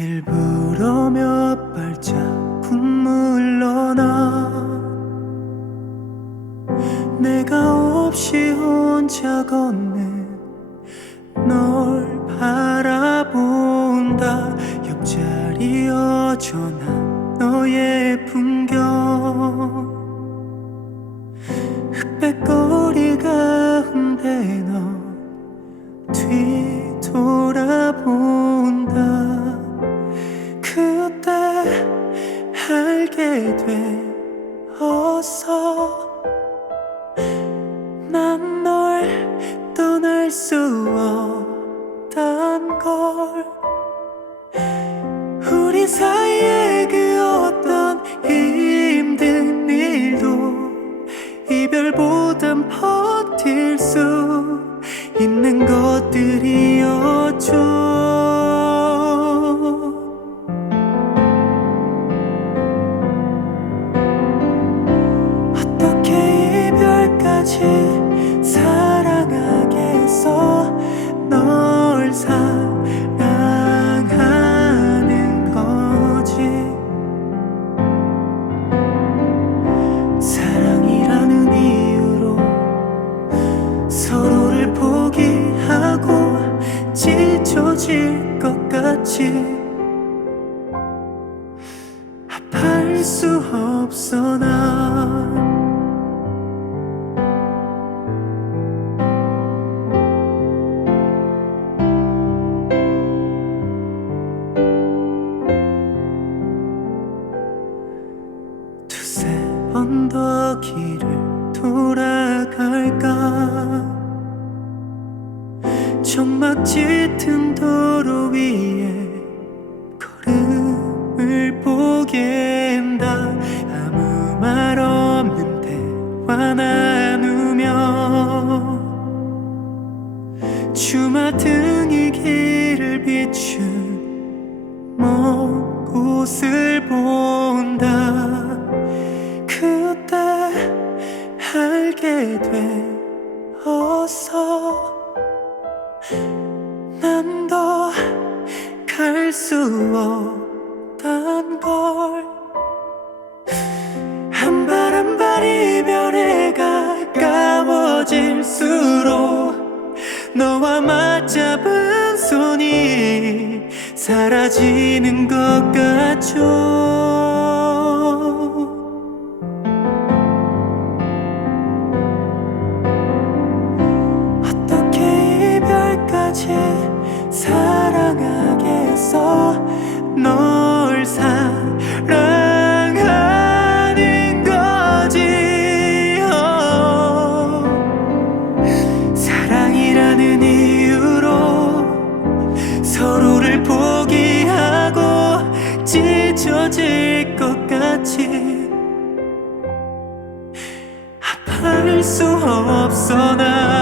일부러 몇 발자국 물러나 내가 없이 혼자 걷는 널 바라본다. 옆자리 여전한 너의 풍경. 흑백거리 가운데 너 뒤돌아본 되어서 난 널 떠날 수 없단 이별까지 사랑하겠어. 널 사랑하는 거지. 사랑이라는 이유로 서로를 포기하고 찢어질 것 아파할 수 없어 난 번더 길을 돌아갈까? 정막 짙은 도로 위에 걸음을 보겐다. 아무 말 없는 대화 나누며 주마 등이 길을 비춘 먼 곳을 본다 알게 되어서 난 더 갈 수 없단 걸. 한 발 한발 이별에 가까워질수록 너와 맞잡은 손이 사라지는 것 같죠 사랑하겠어 널 사랑하는 거지 어. 사랑이라는 이유로 서로를 포기하고 찢어질 것 같이 아파할 수 없어 난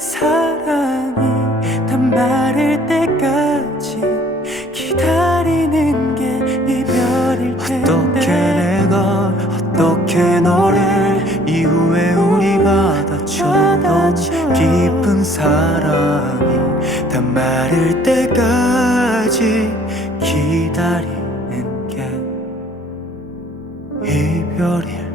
사랑이 다 마를 때까지 기다리는 게 이별일 텐데 어떻게 내가 어떻게 너를 이후에 우리 바다처럼 바다처럼. 깊은 사랑이 다 마를 때까지 기다리는 게 이별이야